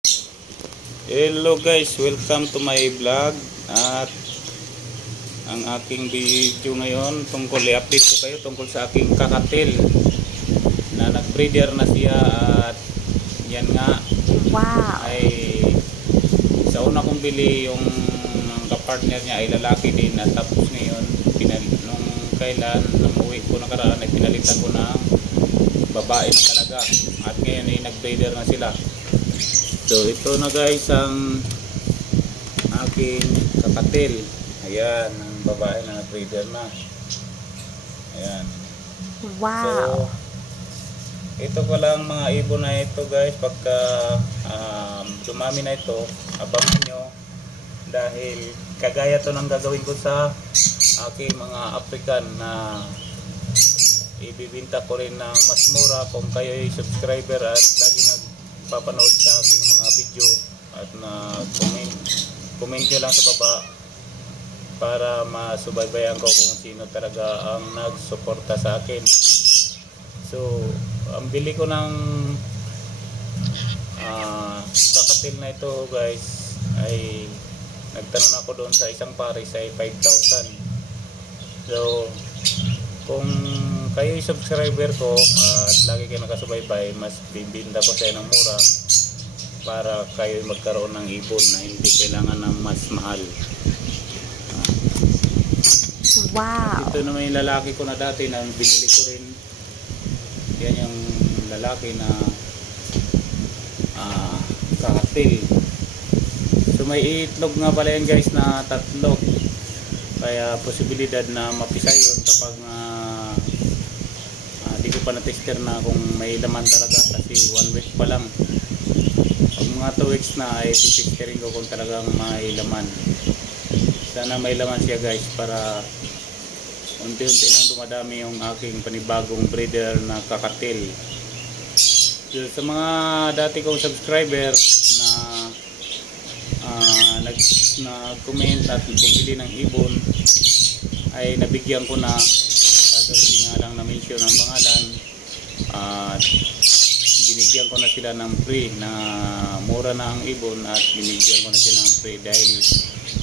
Hello guys, welcome to my vlog. At ang aking video ngayon tungkol i-update ko kayo tungkol sa aking kakatil na nag-breeder na siya. At yan nga, wow, ay sa una kong bili yung kapartner niya ay lalaki din. At tapos ngayon nung kailan umuwi ko nakaraan ay pinalitan ko ng babae na talaga. At ngayon ay nag-breeder na sila. So ito na guys ang aking kakatil. Ayan, ang babae na nag-breeder na. Ayan. wow. So ito ko lang mga ibon na ito guys. Pagka dumami na ito, abangan nyo. Dahil kagaya to ng gagawin ko sa aking mga African na ibibinta ko rin ng mas mura kung kayo ay subscriber at lagi nagpapanood sa aking mga video at comment nyo lang sa baba para masubaybayan ko kung sino talaga ang nagsuporta sa akin. So ang bili ko ng kakatil na ito guys ay nagtanong ako doon sa isang pares ay 5,000. So kung kayo yung subscriber ko at lagi kayo nakasubaybay, mas bibinda ko sa ng mura para kayo magkaroon ng ibon na hindi kailangan ng mas mahal. Wow. Ito naman yung lalaki ko na dati na binili ko rin. Yan yung lalaki na kakatil. So may itlog nga pala yan guys na 3. Kaya posibilidad na mapisa yun kapag di ko pa na-tester na kung may laman talaga kasi 1 week pa lang. Pag mga 2 weeks na ay titesterin ko kung talagang may laman. Sana may laman siya guys para unti-unti nang dumadami yung aking panibagong breeder na kakatil. So, sa mga dati kong subscriber na nag-comment at bumili ng ibon ay nabigyan ko na, kaso hindi nga lang na-mention ang pangalan. Binigyan ko na sila ng free na mura na ang ibon at binigyan ko na sila ng free dahil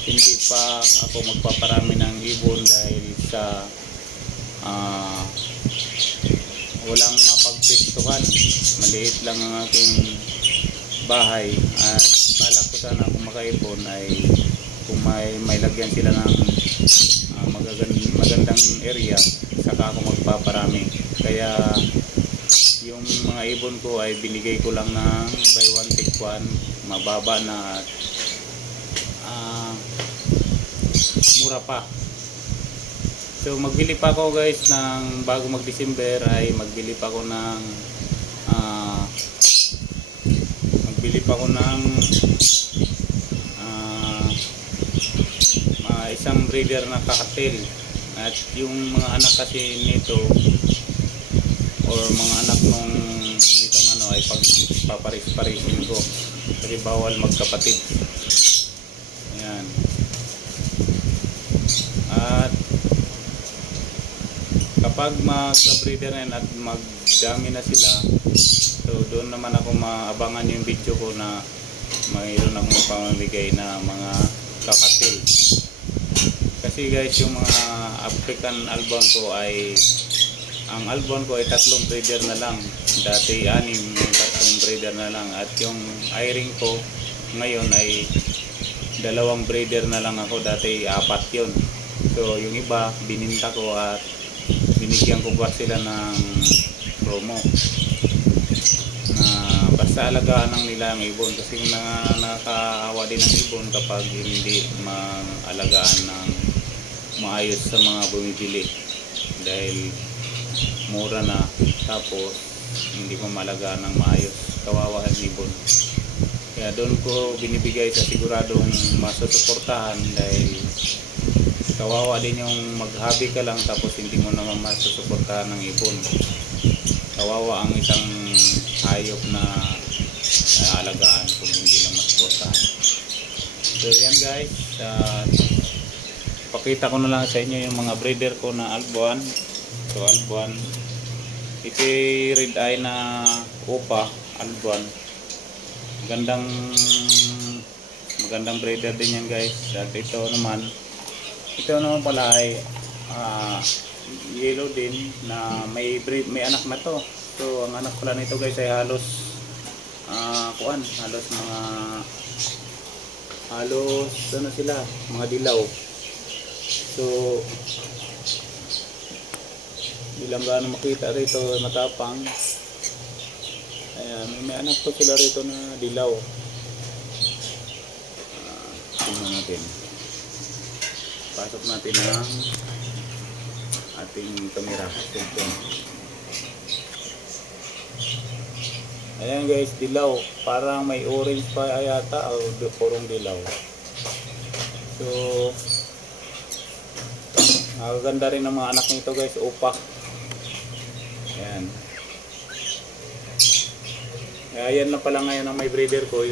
hindi pa ako magpaparami ng ibon dahil sa walang mapagpwestuhan. Maliit lang ang aking bahay at balak ko sana kung makaipon ay kung may lagyan sila ng magandang area saka ako magpaparami. Kaya yung mga ibon ko ay binigay ko lang ng buy one take one, mababa na at mura pa. So magbili pa ako guys ng bago mag December ay magbili pa ako ng isang breeder na kakatil. At yung mga anak kasi nito or mga anak nitong ay pagpaparis-parisin ko kasi bawal magkapatid. Ayan. At kapag mag-breeder na yan at magdami na sila, so doon naman ako maabangan yung video ko na mayroon akong pamamigay na mga kakatil. Kasi guys yung mga African albon ko ay ang albon ko ay 3 breeder na lang. Dati 6, yung 3 breeder na lang. At yung i-ring ko ngayon ay 2 breeder na lang ako. Dati 4 yun. So yung iba bininta ko at binigyan ko pa sila ng promo na basta alagaan ng nila ang ibon kasi nakakaawa din ang ibon kapag hindi maalagaan ng maayos sa mga bumibili dahil mura na tapos hindi mo malagaan ng maayos, kawawa ang ibon. Kaya doon ko binibigay sa siguradong masusuportahan dahil kawawa din yung maghabi ka lang tapos hindi mo naman masusuportahan ng ibon. Kawawa ang isang hayop na alagaan kung hindi lang masuportahan. So yan guys, pakita ko na lang sa inyo yung mga breeder ko na albuan. So albuan, ito red eye na upa albuan. magandang breeder din yan guys. At ito naman pala ay yellow din na may anak na to. So ang anak pala nito guys ay halos ano sila, mga dilaw. So hindi lang gaano makita rito, matapang. Ayan, may anak to sila rito na dilaw. Tingnan natin. Pasok natin ang ating camera. Ayan guys, dilaw. Parang may orange pa yata o purong dilaw. So nakaganda rin ng mga anak nito guys, upak. Ayan. Ayan na pala ngayon ang may breeder ko.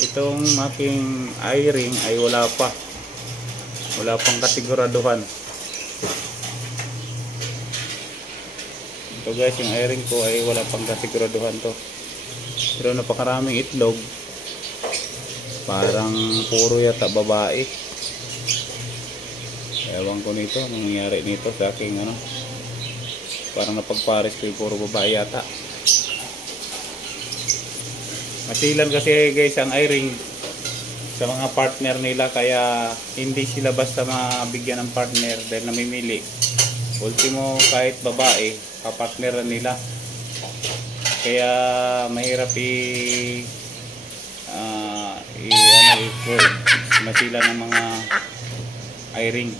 Itong aking eye-ring ay wala pang kasiguraduhan. Ito guys, yung eye-ring ko ay wala pang kasiguraduhan to. Pero napakaraming itlog. Parang puro yata babae. Ewan ko nito, anong nangyari nito sa aking parang napagpares ko yung puro babae yata. Masilan kasi guys ang eye-ring sa mga partner nila, kaya hindi sila basta mabigyan ng partner dahil namimili. Ultimo kahit babae, kapartneran nila. Kaya mahirap masilan ng mga eye-ring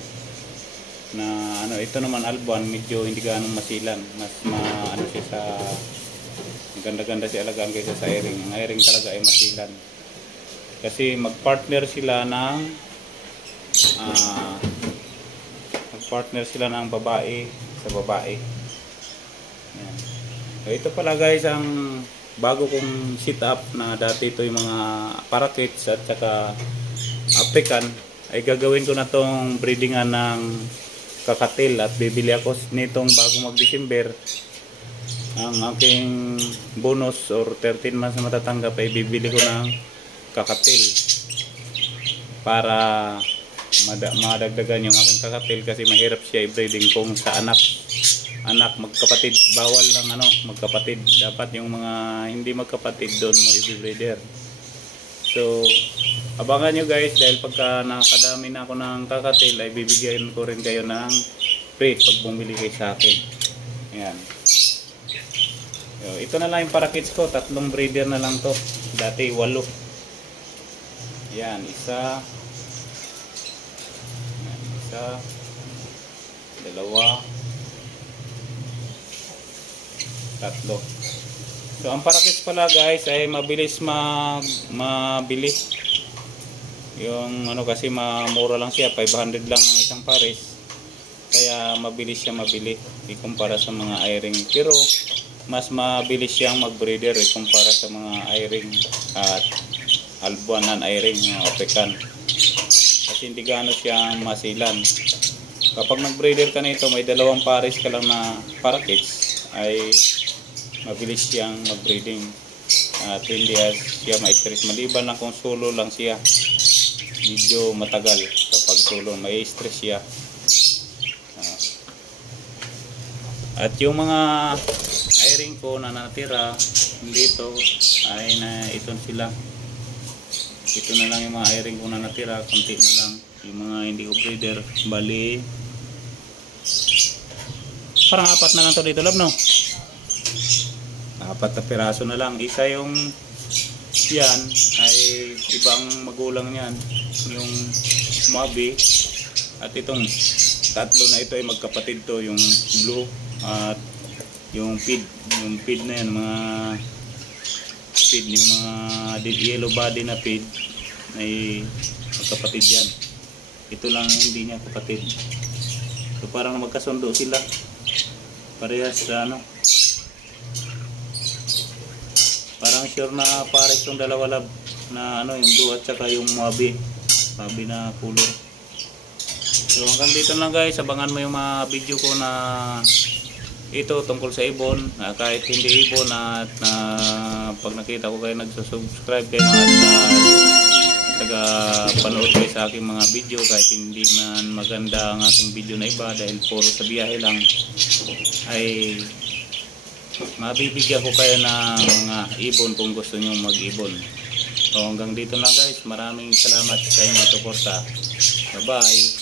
na ito naman albuan, medyo hindi ganong masilan, mas siya sa ganda-ganda si alagaan kaysa sa eye-ring. Ang eye-ring talaga ay masilan kasi magpartner sila ng babae sa babae. Yan. So ito pala guys ang bago kong sit up, na dati ito yung mga parakeets at saka African, ay gagawin ko na tong breedingan ng kakatil at bibili ako nitong bago mag-December. Ang aking bonus or 13 months na matatanggap ay bibili ko ng kakatil para madagdagan yung aking kakatil, kasi mahirap siya i-breeding kung sa anak magkapatid. Bawal lang magkapatid, dapat yung mga hindi magkapatid doon mo i-breeder. So abangan nyo guys, dahil pagka nakadami na ako ng kakatil ay bibigyan ko rin kayo ng free pag bumili kayo sa akin. Ayan. So, ito na lang yung parakeets ko, 3 breeder na lang to, dati 8. Ayan, isa, 2, 3. So ang parakeets pala guys ay mabilis mabili. Yung kasi mura lang siya, 500 lang ang isang pares. Kaya mabilis siya mabili ikumpara sa mga eye-ring. Pero mas mabilis siyang mag-breeder ikumpara sa mga eye-ring at albuanan eye-ring, mga African. Kasi hindi gaano siyang masilan. Kapag nag-breeder ka nito, may 2 pares ka lang na parakeets, ay mabilis siyang mag-breeding at hindi siya ma-stress. Maliban lang kung solo lang siya, medyo matagal. Kapag solo, may stress siya. At yung mga eye-ring ko na natira dito ay ito sila. Ito na lang yung mga eye-ring ko na natira, konti na lang. Yung mga hindi ko breeder, bali parang 4 na lang to dito, love, no? 4 na piraso na lang. Isa yung yan ay ibang magulang niyan, yung Mabi, at itong 3 na ito ay magkapatid to, yung blue at yung pid na yan, mga pid, yung mga yellow body na pid ay magkapatid yan. Ito lang hindi niya kapatid. So parang magkasundo sila, parehas sa parang sure na pares yung dalawa, lab, na yung blue at saka yung Mabi na color. So hanggang dito lang guys, abangan mo yung mga video ko na ito tungkol sa ibon, kahit hindi ibon at pag nakita ko kayo nagsusubscribe kayo at taga panood kayo sa aking mga video kahit hindi man maganda ang aking video na iba dahil puro sa biyahe lang, ay mabibigyan ko kayo ng mga ibon kung gusto nyo mag-ibon. So hanggang dito lang guys, maraming salamat sa inyong suporta. Bye bye.